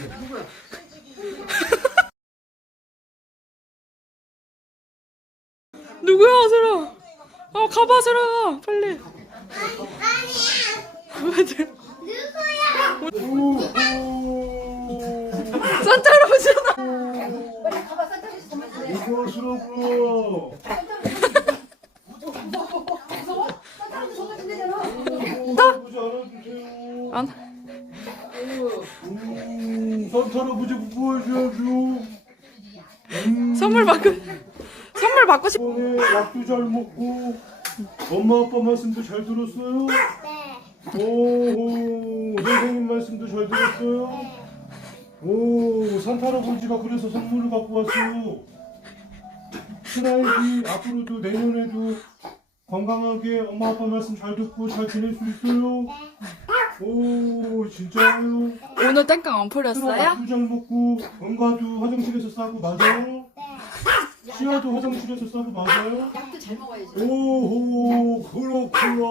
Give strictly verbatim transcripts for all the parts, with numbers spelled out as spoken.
누구야, 세라? 아, 가봐, 세라. 빨리. 누구야? 산타 할아버지잖아. 무서워스러워. 안. 음, 산타 할아버지 무서워해줘야죠. 음, 선물 받고 선물 받고 싶. 이번에 약도 잘 먹고 엄마 아빠 말씀도 잘 들었어요? 네. 오, 선생님 말씀도 잘 들었어요? 오, 산타 할아버지가 그래서 선물을 갖고 왔어요. 슬라이드 앞으로도 내년에도 건강하게 엄마 아빠 말씀 잘 듣고 잘 지낼 수 있어요? 오, 진짜요? 오늘 땡깡 안 슬라이드 풀렸어요? 약도 잘 먹고 응가도 화장실에서 싸고 맞아요? 치아도 화장실에서 싸고 맞아요? 약도 잘 먹어야지. 오호, 그렇구나.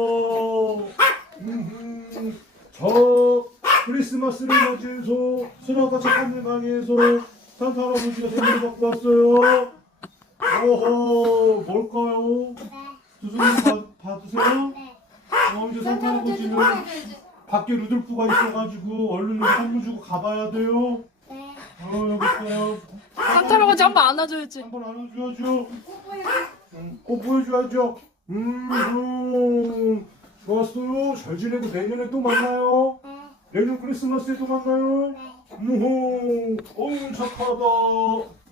음흠. 저 크리스마스를 맞이해서 슬아가 착한 일 강의에서 산타 할아버지가 선물 갖고 왔어요. 오호, 뭘까요? 교수님 받으세요? 어, 이제 산타 할아버지는 밖에 루돌프가 있어가지고 얼른 선물 주고 가봐야 돼요. 어, 여기 있어요. 산타 할아버지 한 번 안아줘야지. 한번 안아줘야죠. 음, 꼭 보여줘야죠. 음, 음, 좋았어요. 잘 지내고 내년에 또 만나요. 내년 크리스마스에 또 만나요. 음, 어우 착하다.